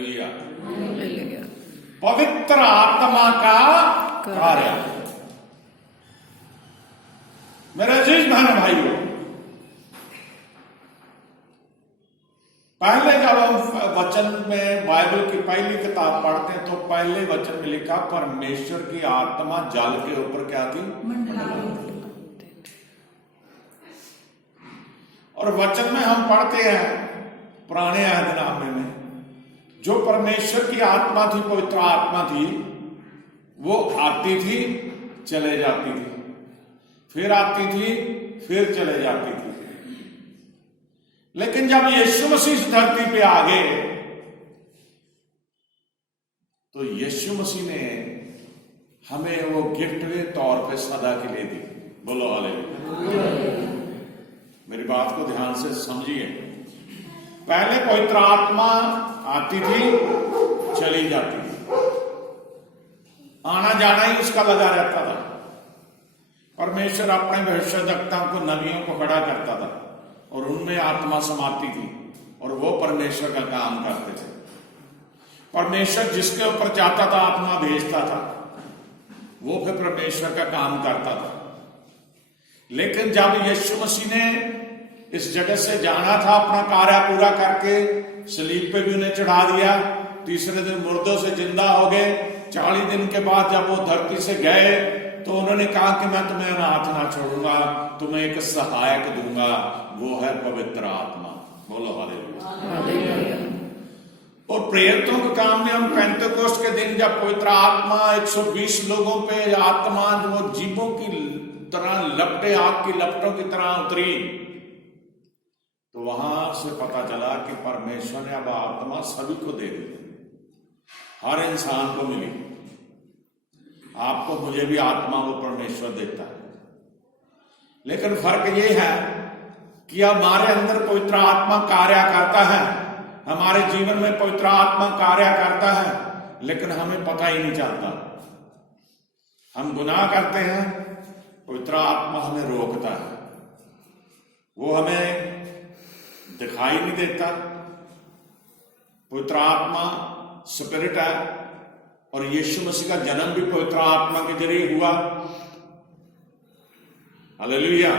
Hallelujah. Hallelujah. पवित्र आत्मा का कार्य। मेरे अजीज बहन भाइयों, पहले जब हम वचन में बाइबल की पहली किताब पढ़ते हैं तो पहले वचन में लिखा परमेश्वर की आत्मा जल के ऊपर क्या थी? और वचन में हम पढ़ते हैं पुराने अहदनामे में जो परमेश्वर की आत्मा थी, पवित्र आत्मा थी, वो आती थी चले जाती थी, फिर आती थी फिर चले जाती थी। लेकिन जब यीशु मसीह इस धरती पे आ गए तो यीशु मसीह ने हमें वो गिफ्ट के तौर पे सदा के लिए दी। बोलो हालेलुया। मेरी बात को ध्यान से समझिए। पहले पवित्र आत्मा आती थी चली जाती थी, आना जाना ही उसका लगा रहता था। परमेश्वर अपने भविष्यद्वक्ताओं को, नबियों को खड़ा करता था और उनमें आत्मा समाती थी और वो परमेश्वर का काम करते थे। परमेश्वर जिसके ऊपर जाता था आत्मा भेजता था, वो फिर परमेश्वर का काम करता था। लेकिन जब यीशु मसीह ने इस जगत से जाना था, अपना कार्य पूरा करके सलीब पे भी उन्हें चढ़ा दिया, तीसरे दिन मुर्दों से जिंदा हो गए। 40 दिन के बाद जब वो धरती से गए तो उन्होंने कहा कि मैं तुम्हें अनाथ ना छोड़ूंगा, तुम्हें एक सहायक दूंगा, वो है पवित्र आत्मा। बोलो हालेलुया। और प्रेरितों के काम में हम पेंतेकोस्त के दिन जब पवित्र आत्मा 120 लोगों पे आत्मा जो जीवों की तरह लपटे, आग की लपटों की तरह उतरी, तो वहां से पता चला कि परमेश्वर ने अब आत्मा सभी को दे दी, हर इंसान को मिली। आपको मुझे भी आत्मा वो परमेश्वर देता है। लेकिन फर्क ये है कि हमारे अंदर पवित्र आत्मा कार्य करता है, हमारे जीवन में पवित्र आत्मा कार्य करता है, लेकिन हमें पता ही नहीं चलता। हम गुनाह करते हैं, पवित्र आत्मा हमें रोकता है, वो हमें दिखाई नहीं देता। पवित्र आत्मा स्पिरिट है और यीशु मसीह का जन्म भी पवित्र आत्मा के जरिए हुआ। हालेलुया।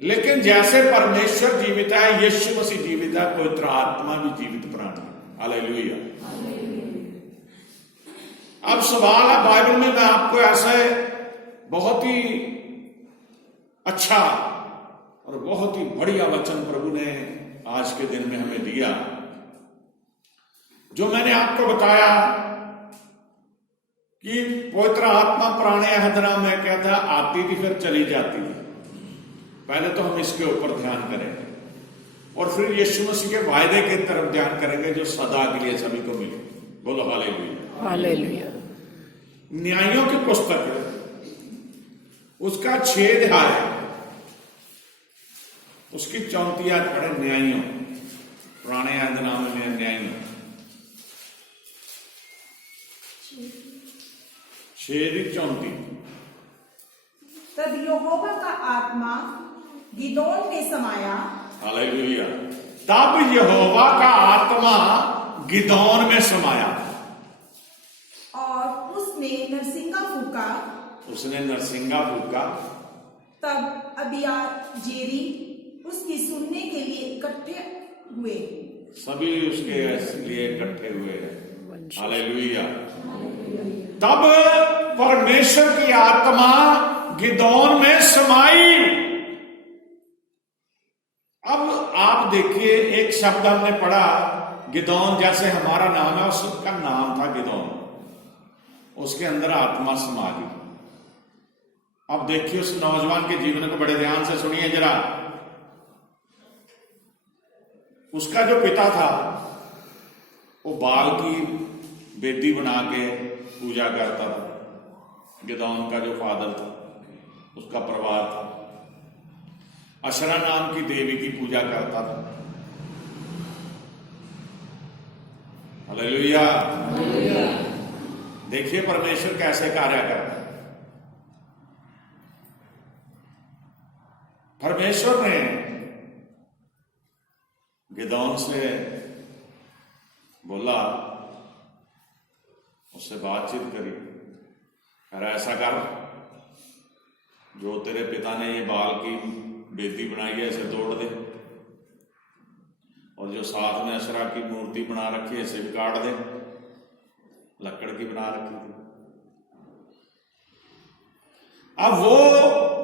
लेकिन जैसे परमेश्वर जीवित है, यीशु मसीह जीवित है, पवित्र आत्मा भी जीवित प्राणी है। हालेलुया। अब सवाल है, बाइबल में मैं आपको ऐसे बहुत ही अच्छा और बहुत ही बढ़िया वचन प्रभु ने आज के दिन में हमें दिया, जो मैंने आपको बताया कि पवित्र आत्मा पुराने अहदनामे में कहता है आती थी फिर चली जाती थी। पहले तो हम इसके ऊपर ध्यान करेंगे और फिर यीशु मसीह के वायदे की तरफ ध्यान करेंगे जो सदा के लिए सभी को मिले। बोलो हालेलुया। हालेलुया। न्यायों की पुस्तक है, उसका 6 अध्याय, उसकी 34 आयत पढ़े। न्यायों, पुराने अहदनामे में न्यायों 6:34। तब यहोवा का आत्मा गिदोन में समाया। हालेलुया। तब यहोवा का आत्मा गिदोन में समाया और उसने नरसिंगा फूका। उसने नरसिंगा फूका। तब अबियाजेरी उसकी सुनने के लिए इकट्ठे हुए। सभी उसके लिए इकट्ठे हुए हैं। हालेलुया। तब परमेश्वर की आत्मा गिदोन में समाई। अब आप देखिए, एक शब्द हमने पढ़ा गिदोन, जैसे हमारा नाम है, उसका नाम था गिदोन, उसके अंदर आत्मा समा गई। अब देखिए उस नौजवान के जीवन को बड़े ध्यान से सुनिए जरा। उसका जो पिता था वो बाल की बेदी बना के पूजा करता था। गिदोन का जो फादर था, उसका परिवार था, अशरा नाम की देवी की पूजा करता था। हालेलुया। देखिए परमेश्वर कैसे कार्य करता है। परमेश्वर ने गिदोन से बोला, उससे बातचीत करी, अरे ऐसा कर, जो तेरे पिता ने ये बाल की बेदी बनाई है इसे तोड़ दे, और जो साथ में अशरा की मूर्ति बना रखी है इसे भी काट दे, लकड़ की बना रखी थी। अब वो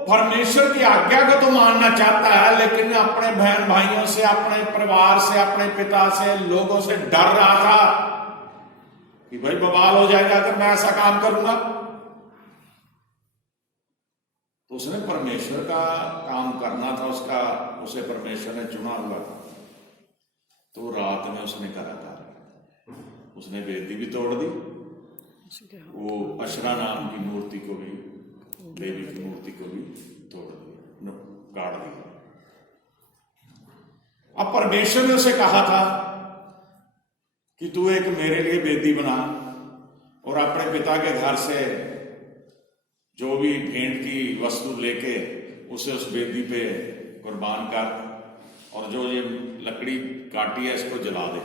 परमेश्वर की आज्ञा को तो मानना चाहता है, लेकिन अपने बहन भाइयों से, अपने परिवार से, अपने पिता से, लोगों से डर रहा था कि भाई बवाल हो जाएगा अगर मैं ऐसा काम करूंगा। तो उसने परमेश्वर का काम करना था, उसका उसे परमेश्वर ने चुना हुआ था। तो रात में उसने करा था, उसने वेदी भी तोड़ दी, वो अशरा नाम की मूर्ति को भी, देवी की मूर्ति को भी तोड़ दिया, काट दिया। अब परमेश्वर ने उसे कहा था कि तू एक मेरे लिए वेदी बना और अपने पिता के घर से जो भी भेंट की वस्तु लेके उसे उस वेदी पे कुर्बान कर, और जो ये लकड़ी काटी है इसको जला दे।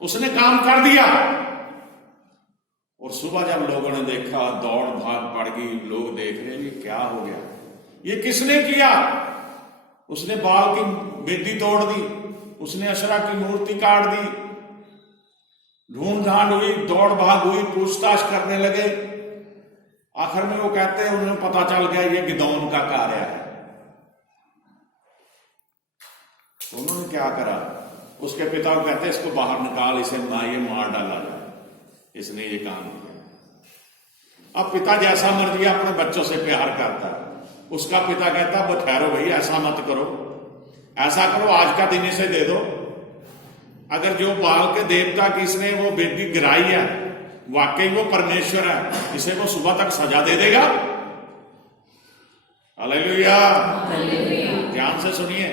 उसने काम कर दिया, और सुबह जब लोगों ने देखा दौड़ भाग पड़ गई, लोग देख रहे हैं ये क्या हो गया, ये किसने किया। उसने बाल की बेदी तोड़ दी, उसने अशरा की मूर्ति काट दी, ढूंढ ढांड हुई, दौड़ भाग हुई, पूछताछ करने लगे। आखिर में वो कहते हैं उन्हें पता चल गया ये गिदोन का कार्य है। तो उन्होंने क्या करा, उसके पिता को कहते हैं इसको बाहर निकाल, इसे ये मार डाला जाए, इसने ये काम किया। अब पिता जैसा मर्जी अपने बच्चों से प्यार करता है, उसका पिता कहता वो ठहरो भाई, ऐसा मत करो, ऐसा करो आज का दिन इसे दे दो, अगर जो बाल के देवता की इसने वो बेदी गिराई है वाकई वो परमेश्वर है, इसे वो सुबह तक सजा दे देगा। हालेलुया, ध्यान से सुनिए,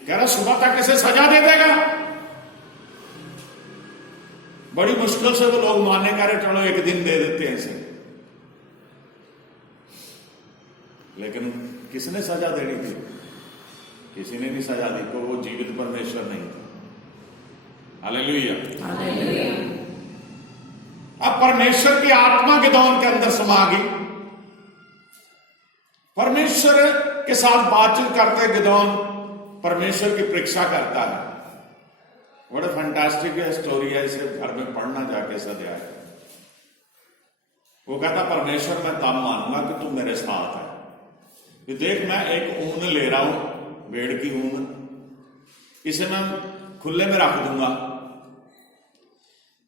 कह रहा सुबह तक इसे सजा दे देगा। बड़ी मुश्किल से वो लोग मानने का, रहे चलो एक दिन दे देते हैं इसे, लेकिन किसने सजा देनी थी? किसी ने नहीं सजा दी, तो वो जीवित परमेश्वर नहीं था। हालेलुया। अब परमेश्वर की आत्मा गिदोन के अंदर समा गई, परमेश्वर के साथ बातचीत करते गिदोन परमेश्वर की परीक्षा करता है। बड़ा फैंटास्टिक स्टोरी है, इसे घर में पढ़ना जाके सदैव। वो कहता परमेश्वर मैं तब मानूंगा कि तू मेरे साथ है। कि देख मैं एक ऊन ले रहा हूं, भेड़ की ऊन, इसे मैं खुले में रख दूंगा,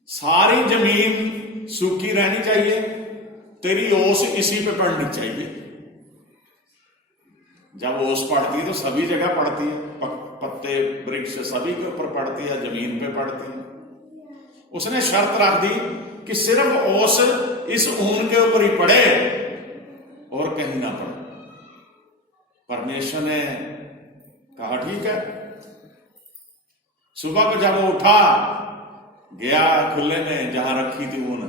सारी जमीन सूखी रहनी चाहिए, तेरी ओस इसी पे पड़नी चाहिए। जब ओस पड़ती है तो सभी जगह पड़ती है, पत्ते वृक्ष सभी के ऊपर पड़ती है, जमीन पे पड़ती है। उसने शर्त रख दी कि सिर्फ ओस इस ऊन के ऊपर ही पड़े और कहीं ना पड़े। परमेश्वर ने कहा ठीक है। सुबह को जब वो उठा, गया खुले में जहां रखी थी ऊन,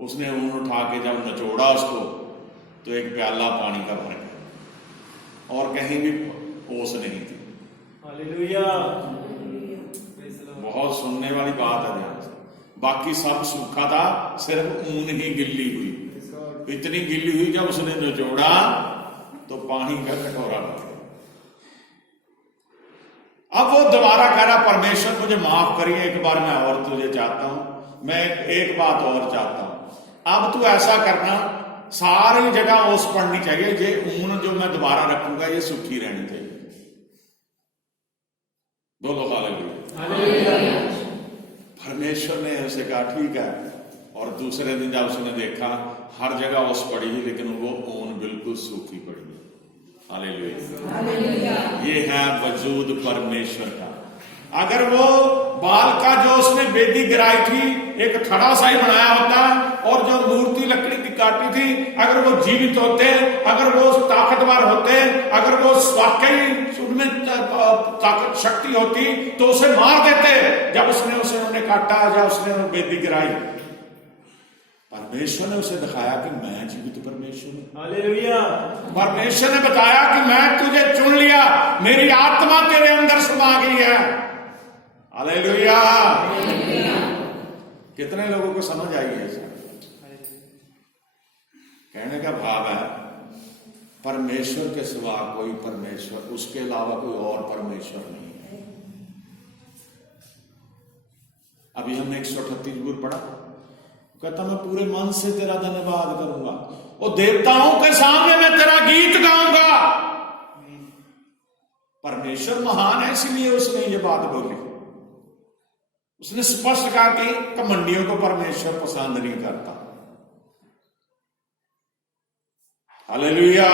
उसने ऊन उठा के जब नचोड़ा उसको, तो एक प्याला पानी का भर गया और कहीं भी ओस नहीं थी। हालेलुया, बहुत सुनने वाली बात है ध्यान से। बाकी सब सूखा था, सिर्फ ऊन ही गिल्ली हुई। इतनी गिल्ली हुई जब उसने निचोड़ा तो पानी का कटोरा बन गया। अब वो दोबारा कह रहा परमेश्वर मुझे माफ करिए, एक बार मैं और तुझे चाहता हूं, मैं एक बात और चाहता हूं। अब तू ऐसा करना, सारी जगह ओस पड़नी चाहिए, ये ऊन जो मैं दोबारा रखूंगा ये सूखी रहनी चाहिए। बोलो हालेलुया। परमेश्वर ने उसे कहा ठीक है, और दूसरे दिन जब उसने देखा हर जगह ओस पड़ी ही, लेकिन वो ऊन बिल्कुल सूखी पड़ी। हालेलुया। ये है वजूद परमेश्वर का। अगर वो बाल का जो उसने बेदी गिराई थी एक थड़ा सा ही बनाया होता, और जो मूर्ति लकड़ी की काटी थी, अगर वो जीवित होते, अगर वो ताकतवर होते, अगर वो वाकई उनमें ताकत शक्ति होती तो उसे मार देते। जब उसने उसे उन्हें काटा, जब उसने बेदी गिराई, परमेश्वर ने उसे दिखाया कि मैं जीवित परमेश्वर हूं। हालेलुया। परमेश्वर ने बताया कि मैं तुझे चुन लिया, मेरी आत्मा तेरे अंदर समा गई है, हालेलुया। कितने लोगों को समझ आई है सर? कहने का भाव है परमेश्वर के सिवा कोई परमेश्वर, उसके अलावा कोई और परमेश्वर नहीं है। अभी हमने 138 गुर पढ़ा, कहता मैं पूरे मन से तेरा धन्यवाद करूंगा, और देवताओं के सामने मैं तेरा गीत गाऊंगा। परमेश्वर महान है, इसलिए उसने ये बात बोली। उसने स्पष्ट कहा कि कमंडियों को परमेश्वर पसंद नहीं करता। हालेलुया।